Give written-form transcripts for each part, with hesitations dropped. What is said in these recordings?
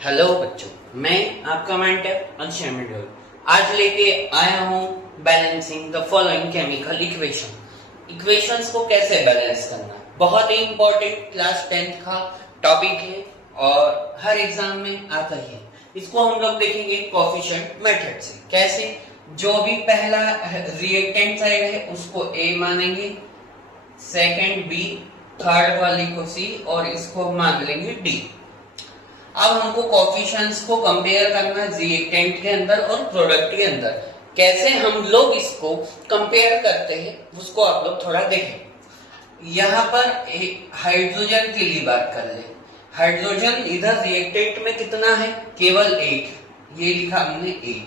Hello बच्चों, मैं आपका मेंटर अंशु मंडल आज लेके आया हूँ balancing the following chemical equations को कैसे बैलेंस करना। बहुत ही इंपॉर्टेंट क्लास 10th का टॉपिक है और हर एग्जाम में आता ही है। इसको हम लोग देखेंगे कोएफिशिएंट मेथड से। कैसे? जो भी पहला रिएक्टेंट साइड है उसको ए मानेंगे, सेकंड बी, थर्ड वाली को सी और इसको मान लेंगे डी। अब हमको कोएफिशिएंट्स को कंपेयर करना रिएक्टेंट के अंदर और प्रोडक्ट के अंदर। कैसे हम लोग इसको कंपेयर करते हैं उसको आप लोग थोड़ा देखें। यहाँ पर हाइड्रोजन के लिए बात कर ले। हाइड्रोजन इधर रिएक्टेंट में कितना है? केवल एक, ये लिखा हमने ए।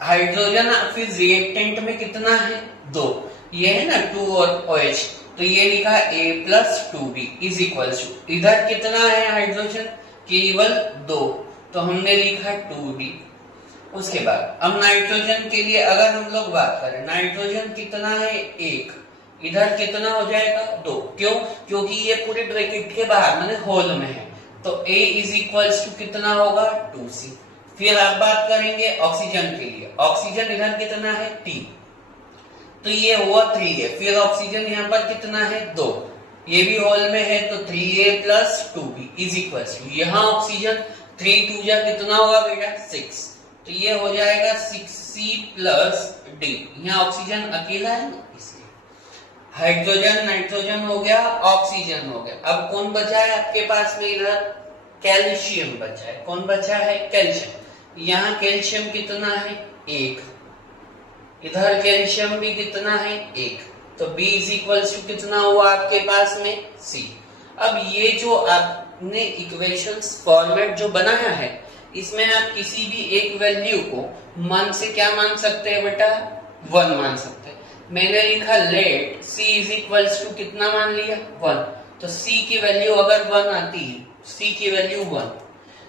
हाइड्रोजन फिर रिएक्टेंट में कितना है? दो, ये है ना 2 और OH, तो ये लिखा A plus 2B is equal to, इधर कितना है हाइड्रोजन? केवल 2, तो हमने लिखा 2D। उसके बाद अब नाइट्रोजन के लिए अगर हम लोग बात करें, नाइट्रोजन कितना है? 1, इधर कितना हो जाएगा? 2। क्यों? क्योंकि ये पूरे ब्रैकेट के बाहर माने होल में है, तो A इज इक्वल टू कितना होगा? 2C। फिर आप बात करेंगे ऑक्सीजन के लिए। ऑक्सीजन इधर कितना है? T, तो ये हुआ 3 है। फिर ऑक्सीजन यहाँ पर कितना है? 2, ये भी होल में है, तो 3A plus 2B is equal to, यहाँ ऑक्सीजन 3 2 जा कितना होगा बेटा? 6, तो ये हो जाएगा 6C प्लस D। यहाँ ऑक्सीजन अकेला है ना, इसलिए हाइड्रोजन नाइट्रोजन हो गया, ऑक्सीजन हो गया। अब कौन बचा है आपके पास में? इधर कैल्शियम बचा है। कौन बचा है? कैल्शियम। यहाँ कैल्शियम कितना है? 1, इधर कैल्शियम भी कितना है? 1, तो B इज इक्वल टू कितना हुआ आपके पास में? C। अब ये जो आपने इक्वेशंस फॉर्मेट जो बनाया है, इसमें आप किसी भी एक वैल्यू को मान से क्या मान सकते हैं बेटा? 1 मान सकते हैं। मैंने लिखा let C is equal to कितना मान लिया? 1, तो C की वैल्यू अगर 1 आती है, C की वैल्यू 1,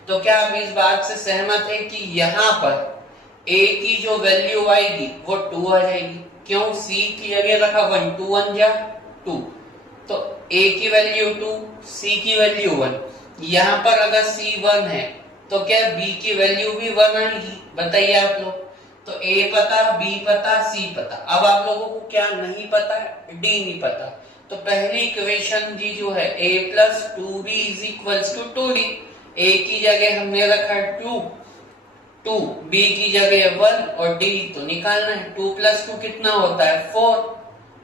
तो क्या आप इस बात से सहमत है कि यहाँ पर A की जो वैल्यू आएगी वो 2 आ जाएगी? क्यों? C की जगह रखा 1, 2 1 जा 2, तो A की वैल्यू 2, C की वैल्यू 1। यहाँ पर अगर C 1 है तो क्या B की वैल्यू भी 1 आएगी? बताइए आप लोग। तो A पता, B पता, C पता। अब आप लोगों को क्या नहीं पता? D नहीं पता। तो पहली इक्वेशन जी जो है A plus 2B is equal to 2D। A की जगह हमने रखा 2, B की जगह 1 और D तो निकालना है। 2 प्लस 2 कितना होता है? 4,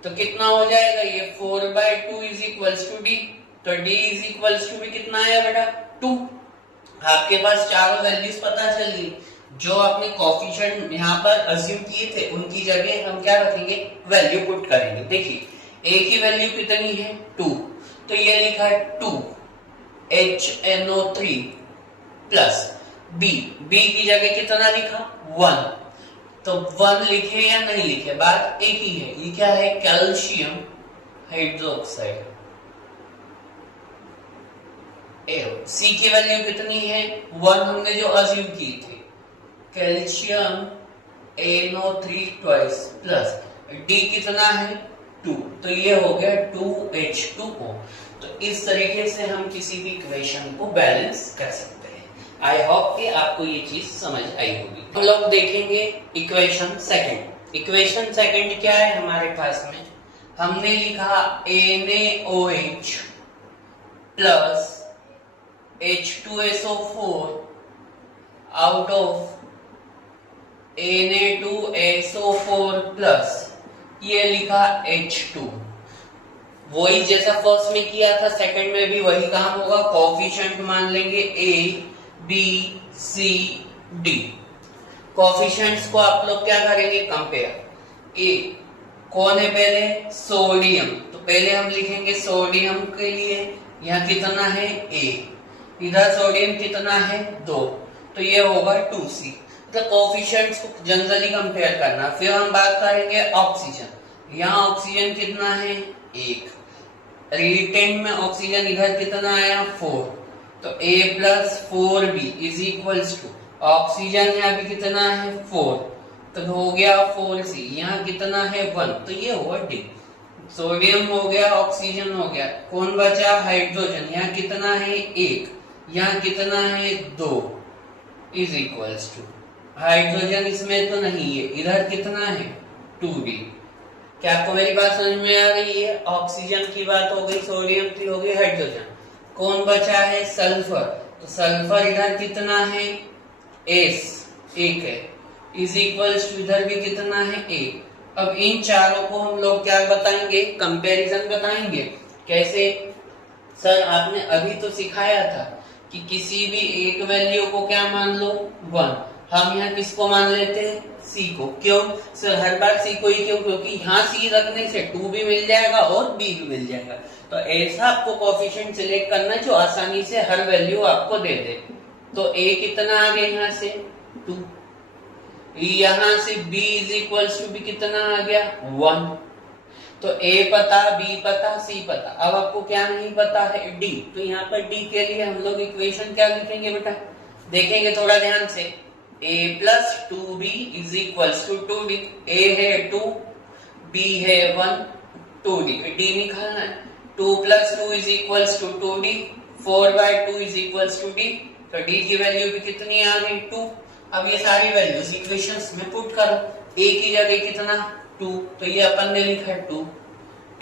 तो कितना हो जाएगा? ये 4/2 इज इक्वल टू D, तो D इज इक्वल टू भी कितना आया बेटा? 2। आपके पास चारों वैल्यूज पता चल गई। जो आपने कोएफिशिएंट यहाँ पर अज्यूम किए थे उनकी जगह हम क्या रखेंगे? वैल्यू पुट करेंगे। देखिए A की वैल्यू कितनी है? 2, तो ये लिखा है 2HNO3 प्लस B की जगह कितना लिखा? 1, तो 1 लिखे या नहीं लिखे बात एक ही है। ये क्या है? Calcium hydroxide. C की वैल्यू कितनी है? 1 हमने जो अज्यूम की थी। Calcium NO3 twice plus D कितना है? 2, तो ये हो गया 2H2O। तो इस तरीके से हम किसी भी इक्वेशन को बैलेंस कर सकते हैं। आई होप कि आपको ये चीज समझ आई होगी। हम लोग देखेंगे इक्वेशन सेकंड। इक्वेशन सेकंड क्या है हमारे पास में? हमने लिखा NaOH plus H2SO4 out of Na2SO4 plus ये लिखा H2। वही जैसा फर्स्ट में किया था सेकंड में भी वही काम होगा। कोएफिशिएंट मान लेंगे A B C D। Coefficients को आप लोग क्या करेंगे? कंपेयर। A कौन है पहले? सोडियम, तो पहले हम लिखेंगे सोडियम के लिए यहाँ कितना है? A, इधर सोडियम कितना है? 2, तो ये होगा 2C। तो कोएफिशिएंट्स को जनरली कंपेयर करना। फिर हम बात करेंगे ऑक्सीजन। यहाँ ऑक्सीजन कितना है? 1, रिएक्टेंट में ऑक्सीजन इधर कितना आया? 4, तो A plus 4B is equal to oxygen यहाँ भी कितना है? 4, तो हो गया 4C। यहाँ कितना है? 1, तो ये हुआ D। सोडियम हो गया, ऑक्सीजन हो गया, कौन बचा? हाइड्रोजन। यहाँ कितना है? 1, यहाँ कितना है? 2, इज इक्वल्स टू, हाइड्रोजन इसमें तो नहीं है, इधर कितना है 2d। क्या आपको मेरी बात समझ में आ रही है? ऑक्सीजन की बात हो गई, सोडियम की हो गई, हाइड्रोजन, कौन बचा है? सल्फर। तो सल्फर इधर कितना है? एस, एक है, इज इक्वल्स टू इधर भी कितना है? एक। अब इन चारों को हम लोग क्या बताएंगे? कंपैरिजन बताएंगे। कैसे? सर आपने अभी तो सिखाया था कि किसी भी एक वैल्यू को क्या मान लो? 1। हम यहाँ किसको मान लेते हैं? सी को। क्यों सर हर बार सी को ही क्यों? क्योंकि यहाँ सी रखने से 2 भी मिल जाएगा और बी भी मिल जाएगा। तो ऐसा आपको कोएफिशिएंट सिलेक्ट करना है जो आसानी से हर वैल्यू आपको दे दे। तो ए कितना आ गया यहाँ से? 2। यहाँ से b is equals to B कितना आ गया? 1। तो a पता, b पता, c पता। अब आपको क्या नहीं पता है? d। तो यहाँ पर d के लिए हम लोग इक्वेशन क्या लिखेंगे बेटा? देखेंगे थोड़ा ध्यान से। a plus 2b is equals to 2d। a है 2, b है 1, 2d। d निकालना है। 2 plus 2 is equals to 2d, 4/2 is equals to d। तो d की वैल्यू भी कितनी आ गई? 2। अब ये सारी वैल्यूज इक्वेशंस में पुट करो। a की जगह कितना? 2, तो ये अपन ने लिखा 2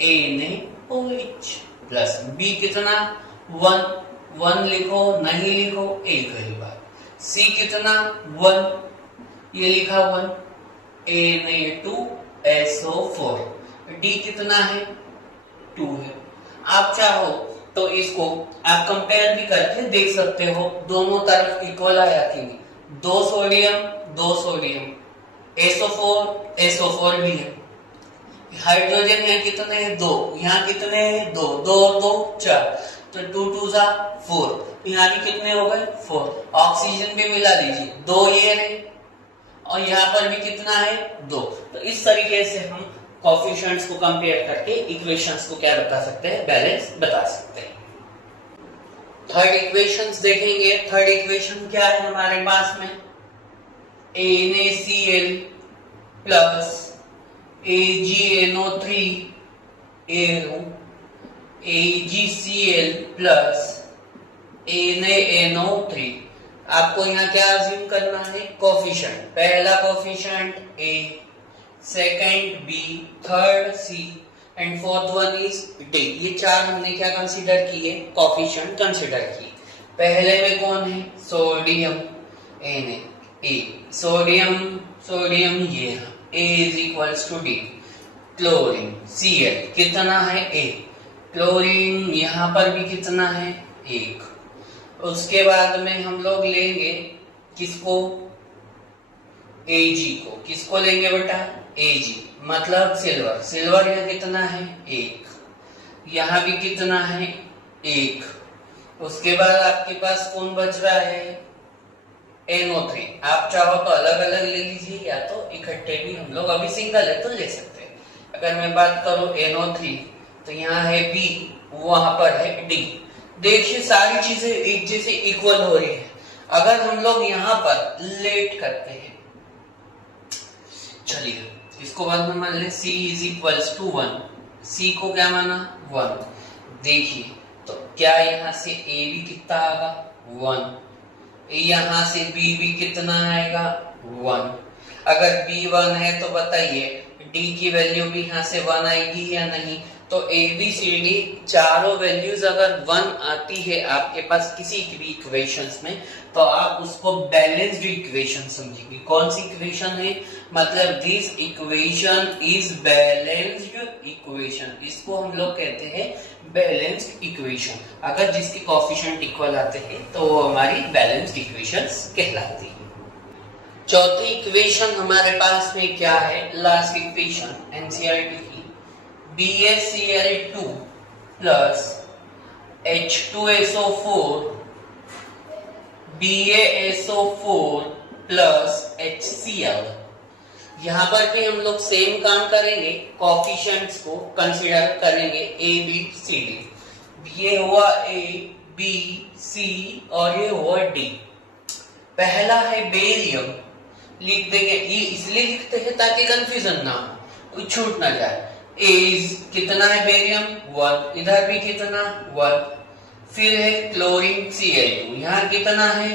NaOH प्लस b कितना? 1, 1 लिखो नहीं लिखो एक ही बात। c कितना? 1, ये लिखा 1 Na2SO4। d कितना है? 2 है। आप चाहो तो इसको आप कंपेयर भी करके देख सकते हो, दोनों तरफ इक्वल आया कि नहीं। 2 सोडियम 2 सोडियम, SO4 SO4 भी है। हाइड्रोजन यहाँ कितने हैं? 2। यहाँ कितने हैं? 2, 2 2 4, तो 2 2 जा 4। यहाँ भी कितने हो गए? 4। ऑक्सीजन भी मिला दीजिए, 2 ये है और यहाँ पर भी कितना है? 2। तो इस तरीके से हम कोएफिशिएंट्स को कंपेयर करके इक्वेशंस को क्या बता सकते हैं? बैलेंस बता सकते हैं। थर्ड इक्वेशंस देखेंगे। थर्ड इक्वेशन क्या है हमारे पास में? NaCl plus AgNO3 AgCl plus NaNO3। आपको यहाँ क्या अज्यूम करना है? कोएफिशिएंट। पहला coefficient A, second B, third C and fourth one is D। ये चार हमने क्या कंसीडर किए? कोएफिशिएंट कंसीडर किए। पहले में कौन है? सोडियम Na, A, सोडियम ये है, A is equals to D। Chlorine Cl कितना है? A। क्लोरीन यहाँ पर भी कितना है? 1। उसके बाद में हम लोग लेंगे किसको? Ag को। किसको लेंगे बेटा? Ag मतलब सिल्वर। सिल्वर यहाँ कितना है? 1। यहाँ भी कितना है? 1। उसके बाद आपके पास कौन बच रहा है? NO3। आप चाहो तो अलग अलग ले लीजिए या तो इकट्ठे भी हम लोग, अभी सिंगल है तो ले सकते हैं। अगर मैं बात करूं NO3 तो यहाँ है B, वहां पर है D। देखिए सारी चीजें एक जैसे इक्वल हो रही है। अगर हम लोग यहाँ पर लेट करते हैं, चलिए इसको बाद में मान ले C is equals to 1। C को क्या माना? 1। देखिए तो क्या यहाँ से A भी कितना आएगा? 1। यहाँ से B भी कितना आएगा? 1। अगर B 1 है तो बताइए D की वैल्यू भी यहाँ से 1 आएगी या नहीं? तो ABCD चारों वैल्यूज अगर 1 आती है आपके पास किसी भी इक्वेशंस में, तो आप उसको बैलेंस्ड इक्वेशन समझेंगे। कौन सी इक्वेशन है? मतलब this equation is balanced equation. इसको हम लोग कहते हैं बैलेंस्ड इक्वेशन। अगर जिसके कोएफिशिएंट इक्वल आते हैं तो वो हमारी बैलेंस्ड इक्वेशंस कहलाती है। चौथी इक्वेशन हमारे पास में क्या है? लास्ट इक्वेशन एनसीईआरटी की, BaCl2 plus H2SO4 BaSO4 plus HCl। यहाँ पर भी हम लोग सेम काम करेंगे, कोएफिशिएंट्स को कंसीडर करेंगे A B C D। ये हुआ A B C और ये हुआ D। पहला है बेरियम, लिख देंगे, ये इसलिए लिखते हैं ताकि कंफ्यूजन ना हो, कोई छूट ना जाए। A कितना है बेरियम? 1। इधर भी कितना? 1। फिर है क्लोरीन Cl2, यहाँ कितना है?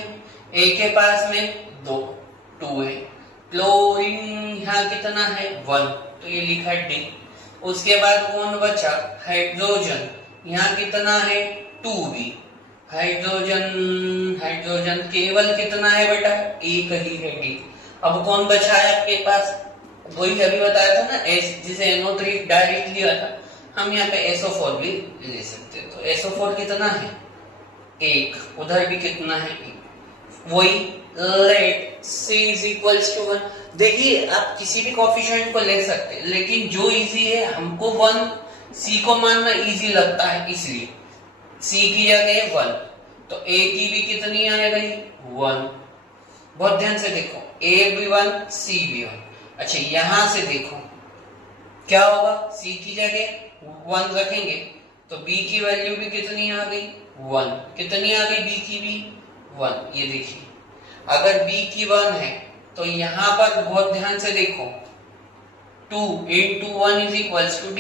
ए के पास में 2 है, क्लोरीन यहाँ कितना है 1, तो ये लिखा डी। उसके बाद कौन बचा, हाइड्रोजन, यहाँ कितना है 2b। हाइड्रोजन केवल कितना है बेटा, एक ही है डी। अब कौन बचा है आपके पास, वही अभी बताया था ना एस, जिसे NO3 डायरेक्ट लिया था, हम यहाँ पे SO4 भी ले सकते हैं। तो SO4 कितना है 1, उधर भी कितना है 1, वही let C is equals to 1। देखिए आप किसी भी कोफिशिएंट को ले सकते हैं, लेकिन जो इजी है हमको 1 C को मानना इजी लगता है, इसलिए C की जगह 1, तो A की भी कितनी आ गई 1। बहुत ध्यान से देखो, A भी 1 C भी 1। अच्छा यहां से देखो क्या होगा, C की जगह 1 रखेंगे तो B की वैल्यू भी कितनी आ गई 1, कितनी आ गई B की भी 1। ये देखिए अगर B की 1 है तो यहां पर बहुत ध्यान से देखो 2 into 1 is equals to D,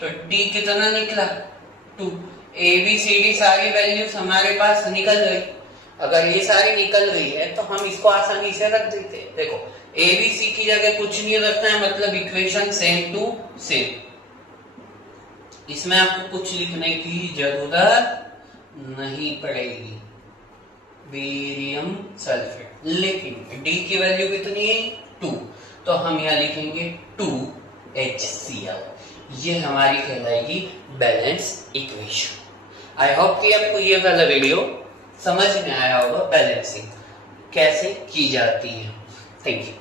तो D कितना निकला 2। ABCD सारी वैल्यूज हमारे पास निकल गई। अगर ये सारी निकल गई है तो हम इसको आसानी से रख देते हैं। देखो ABC की जगह कुछ नहीं रखना है, मतलब इक्वेशन सेम टू सेम, इसमें आपको कुछ लिखने की जरूरत नहीं पड़ेगी, बेरियम सल्फेट। लेकिन D की वैल्यू कितनी है 2, तो हम यहाँ लिखेंगे 2HCl। ये हमारी कहलाएगी बैलेंस इक्वेशन। आई होप कि आपको ये वाला वीडियो समझ में आया होगा, बैलेंसिंग कैसे की जाती है। Thank you.